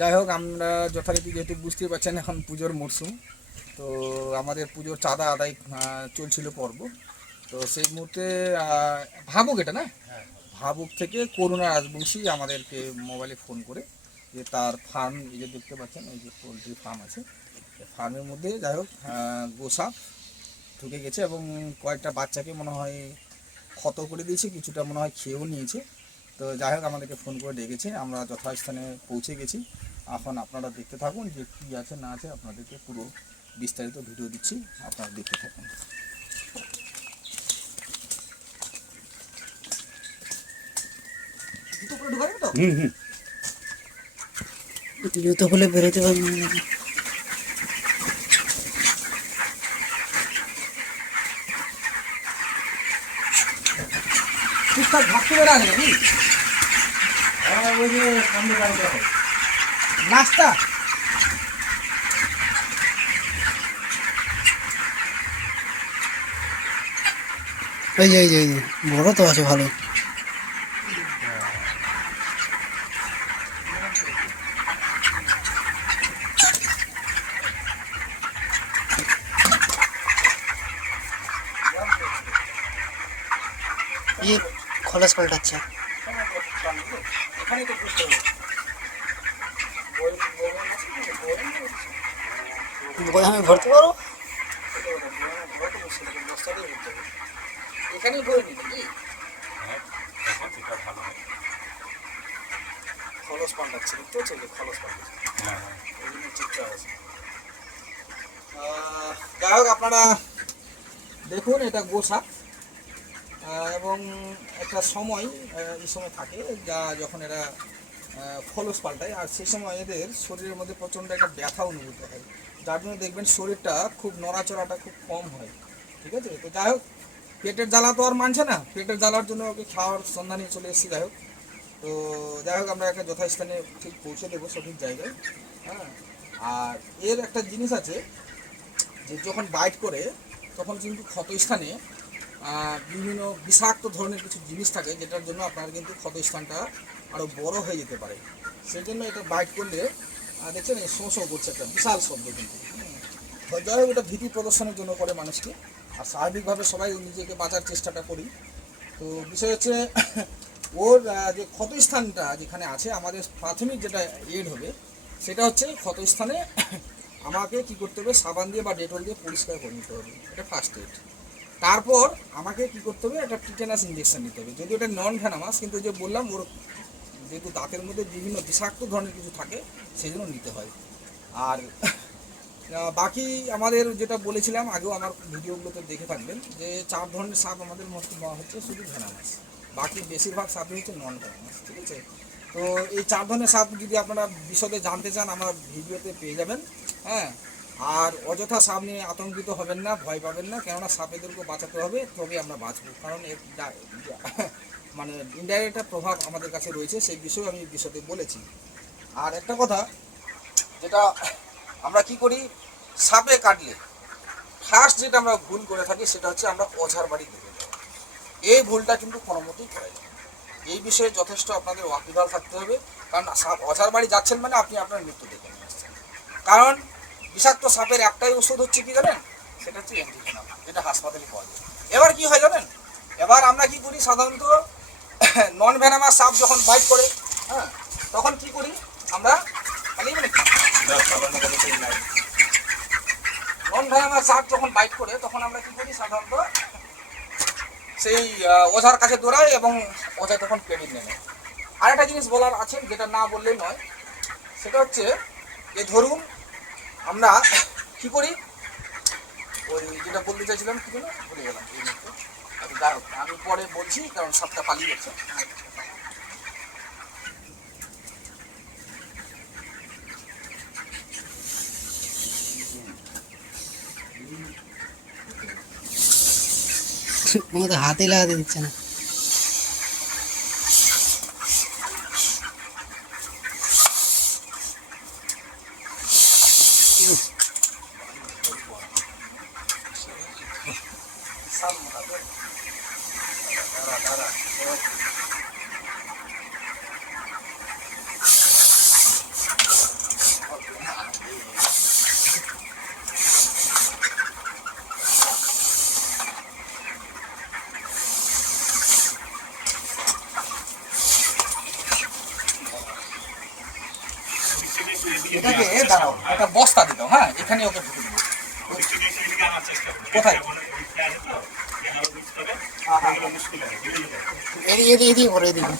যাই হোক, আমরা যথারীতি যেহেতু বুঝতেই পারছেন এখন পুজোর মরশুম, তো আমাদের পুজোর চাঁদা আদায় চলছিল পর্ব। তো সেই মুহূর্তে ভাবুক এটা না, ভাবুক থেকে করুণা রাজবংশী আমাদেরকে মোবাইলে ফোন করে যে তার ফার্ম, এই যে দেখতে পাচ্ছেন এই যে পোলট্রি ফার্ম আছে, ফার্মের মধ্যে যাই হোক গোসাপ ঢুকে গেছে এবং কয়েকটা বাচ্চাকে মনে হয় ক্ষত করে দিয়েছে, কিছুটা মনে হয় খেয়েও নিয়েছে। তো যাই হোক আমাদেরকে ফোন করে ডেকেছে, আমরা যথাস্থানে পৌঁছে গেছি। এখন আপনারা দেখতে থাকুন যে কী আছে না আছে, আপনাদেরকে পুরো বিস্তারিত ভিডিও দিচ্ছি, আপনারা দেখতে থাকুন। জুতো খুলে বেরোতে পারবেন নাকি? ঠিকঠাক ভাবতে বেড়া আছে নাকি? ওই যে সামনে গাড়িটা হয় নাস্তা। এই যে বড় তো আছে ভালো। খলস পাল্টাচ্ছে। আমি ভরতে পারো? এখানেই ভরে নিবি কি? খলস পাল্টাচ্ছে, তো চলে খলস পাল্টাচ্ছে। ওই জন্য চিৎকার আছে। যাই হোক আপনারা দেখুন, এটা গোসা এবং একটা সময় এই সময় থাকে যা যখন এরা খলস পাল্টায়, আর সেই সময় এদের শরীরের মধ্যে প্রচণ্ড একটা ব্যথা অনুভূত হয়, যার জন্য দেখবেন শরীরটা খুব নড়াচড়াটা খুব কম হয়। ঠিক আছে, তো যাই হোক পেটের জ্বালা তো আর মানছে না, পেটের জ্বালার জন্য ওকে খাওয়ার সন্ধানে চলে এসেছি। যাই হোক, তো যাই হোক আমরা একটা যথাস্থানে ঠিক পৌঁছে দেবো সঠিক জায়গায়। হ্যাঁ, আর এর একটা জিনিস আছে যে যখন বাইট করে তখন কিন্তু ক্ষতস্থানে বিভিন্ন বিষাক্ত ধরনের কিছু জিনিস থাকে, যেটার জন্য আপনার কিন্তু ক্ষতস্থানটা আরও বড় হয়ে যেতে পারে। সেই জন্য এটা বাইট করলে দেখছেন এই শোঁ শোঁ করছে, একটা বিশাল শব্দ কিন্তু। যাই হোক, ওটা ভীতি প্রদর্শনের জন্য করে মানুষকে, আর স্বাভাবিকভাবে সবাই নিজেকে বাঁচার চেষ্টাটা করি। তো বিষয় হচ্ছে ওর যে ক্ষতস্থানটা যেখানে আছে, আমাদের প্রাথমিক যেটা এড হবে সেটা হচ্ছে ক্ষতস্থানে আমাকে কি করতে হবে, সাবান দিয়ে বা ডেটল দিয়ে পরিষ্কার করে নিতে হবে, এটা ফার্স্ট এড। তারপর আমাকে কি করতে হবে, একটা টিটেনাস ইঞ্জেকশন নিতে হবে, যদিও এটা নন ভ্যানামাস, কিন্তু যে বললাম ওর যেহেতু দাঁতের মধ্যে বিভিন্ন বিষাক্ত ধরনের কিছু থাকে সেই জন্য নিতে হয়। আর বাকি আমাদের যেটা বলেছিলাম আগেও, আমার ভিডিওগুলোতে দেখে থাকবেন যে 4 ধরনের সাপ আমাদের মধ্যে হচ্ছে শুধু ভ্যানামাস, বাকি বেশিরভাগ সাপই হচ্ছে নন ভ্যানামাস। ঠিক আছে, তো এই 4 ধরনের সাপ যদি আপনারা বিশদে জানতে চান আমার ভিডিওতে পেয়ে যাবেন। হ্যাঁ, আর অযথা সাপ নিয়ে আতঙ্কিত হবেন না, ভয় পাবেন না, কেননা সাপেদেরকে বাঁচাতে হবে, তবে আমরা বাঁচবো, কারণ এর মানে ইনডাইরেক্ট একটা প্রভাব আমাদের কাছে রয়েছে, সেই বিষয়ে আমি বিশদে বলেছি। আর একটা কথা যেটা আমরা কি করি, সাপে কাটলে ফার্স্ট যেটা আমরা ভুল করে থাকি সেটা হচ্ছে আমরা ওঝার বাড়ি ঘুরে যাওয়া। এই ভুলটা কিন্তু কোনো মতেই করা যায়। এই বিষয়ে যথেষ্ট আপনাদের ওয়াকিবহাল থাকতে হবে, কারণ সাপ ওঝার বাড়ি যাচ্ছেন মানে আপনি আপনার মৃত্যু ডেকে নিয়ে আসছেন। কারণ বিষাক্ত সাপের একটাই ওষুধ হচ্ছে কি জানেন, সেটা হচ্ছে অ্যান্টিভেনাম, যেটা হাসপাতালে পাওয়া যায়। এবার কি হয় জানেন, এবার আমরা কি করি সাধারণত নন ভ্যানামাস সাপ যখন বাইট করে, হ্যাঁ, তখন কি করি আমরা, নন ভ্যানামাস সাপ যখন বাইট করে তখন আমরা কি করি সাধারণত সেই ওঝার কাছে দৌড়াই এবং ওঝা তখন ক্রেডিট নেয়। আর একটা জিনিস বলার আছে যেটা না বললেই নয়, সেটা হচ্ছে যে ধরুন আমরা কি করি, ওই যেটা বলতে চাইছিলাম কি জন্য ভুলে গেলাম এই মুহূর্তে। যাই হোক আমি পরে বলছি, কারণ সাপটা পালিয়ে গেছে। আমাদের হাতে লাগাতে দিচ্ছে না। এটাকে দাঁড়াও একটা বস্তা দিত, হ্যাঁ এখানে ওকে ঢুকে দেবো। কোথায়? এদিকে এদিকে এদিকে করো, এদিকে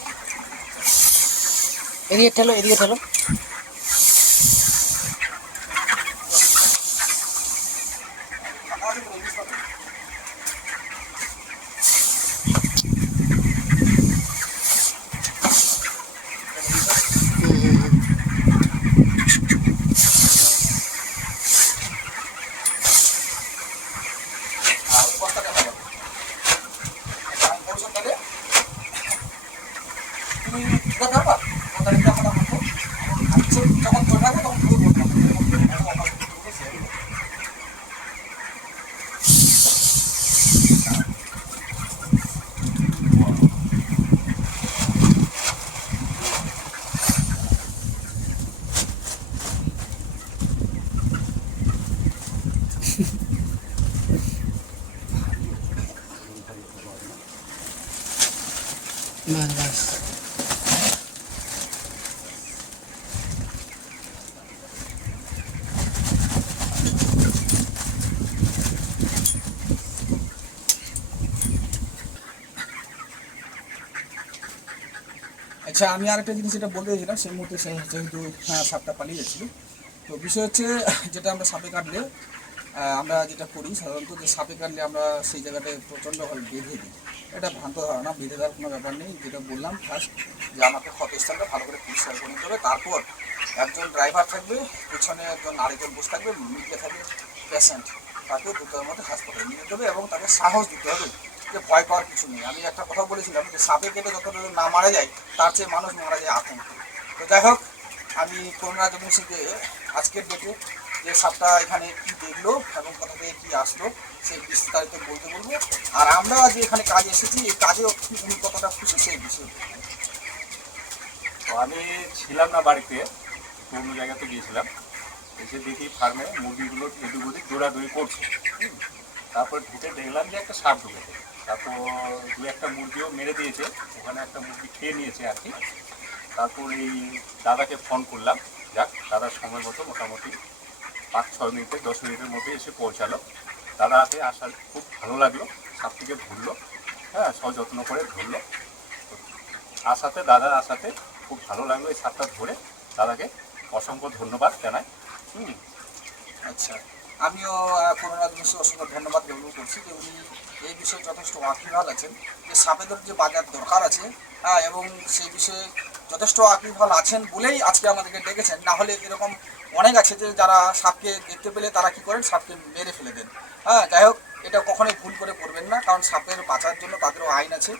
এদিকে ঠেলো, এদিকে ঠেলো। আর বস্তাটা ভালো আমি বলছিলাম তাহলে তুমি কথা পারবা কথা দিতে আমরা বলবো আচ্ছা যখন করে থাকবে তখন তুমি বলতে হবে। বাস বাস। আচ্ছা আমি আরেকটা জিনিস যেটা বলতে চাইছিলাম, সেই মুহূর্তে যেহেতু সাপটা পালিয়ে যাচ্ছিল, তো বিষয় হচ্ছে যেটা আমরা সাপে কাটলে আমরা যেটা করি সাধারণত, যে সাপে কাটলে আমরা সেই জায়গাটায় প্রচণ্ডভাবে বেঁধে দিই। এটা ভ্রান্ত ধারণা, বেঁধে দেওয়ার কোনো ব্যাপার নেই। যেটা বললাম ফার্স্ট, যে আমাকে ক্ষতস্থানটা ভালো করে পরিষ্কার করে নিতে হবে। তারপর একজন ড্রাইভার থাকবে, পিছনে একজন আরেকজন বসে থাকবে, মিডিয়া থাকবে পেশেন্ট, তাকে দ্রুতের মধ্যে হাসপাতালে নিয়ে যেতে হবে এবং তাকে সাহস দিতে হবে যে ভয় পাওয়ার কিছু নেই। আমি একটা কথা বলেছিলাম যে সাপে কেটে যতটা না মারা যায়, তার চেয়ে মানুষ মারা যায় আতঙ্কে। তো যাই হোক, আমি করোনা জমিসিতে আজকের ডেটে যে সাপটা এখানে কি দেখলো এবং কোথা থেকে কী আসলো সেই বিস্তারিত বলতে বলবো। আর আমরা যে এখানে কাজে এসেছি, এই কাজে উনি কতটা খুশি সেই বিষয়ে। তো আমি ছিলাম না বাড়িতে, অন্য জায়গাতে গিয়েছিলাম। এসে দেখি ফার্মে মুরগিগুলো এদিক ওদিক দৌড়াদৌড়ি করছে। তারপর ঢুকে দেখলাম যে একটা সাপ ঢুকেছে। তারপর দু একটা মুরগিও মেরে দিয়েছে, ওখানে একটা মুরগি খেয়ে নিয়েছে আর কি। তারপর এই দাদাকে ফোন করলাম, যাক দাদার সময় মতো মোটামুটি 5-6 মিনিটে 10 মিনিটের মধ্যে এসে পৌঁছালো। দাদাকে আসার খুব ভালো লাগলো, সাপটিকে ধরলো, হ্যাঁ সযত্ন করে ধরলো। আসাতে দাদার আসাতে খুব ভালো লাগলো এই সাপটা ধরে। দাদাকে অসংখ্য ধন্যবাদ জানাই। আচ্ছা, আমিও করোনা দিবসে অসংখ্য ধন্যবাদ জ্ঞাপন করছি যে উনি এই বিষয়ে যথেষ্ট ওয়াকিবহাল আছেন, যে সাপেদের যে বাজার দরকার আছে এবং সেই বিষয়ে যথেষ্ট ওয়াকিবহাল আছেন বলেই আজকে আমাদেরকে ডেকেছেন। না হলে এরকম অনেক আছে যে যারা সাপকে দেখতে পেলে তারা কি করেন, সাপকে মেরে ফেলে দেন। যাই হোক, এটা কখনোই ভুল করে করবেন না, কারণ সাপের বাঁচার জন্য তাদেরও আইন আছে,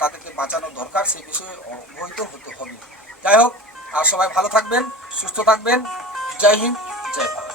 তাদেরকে বাঁচানো দরকার, সেই বিষয়ে অবহিত হতে হবে। যাই হোক, আর সবাই ভালো থাকবেন, সুস্থ থাকবেন। জয় হিন্দ, জয় ভারত।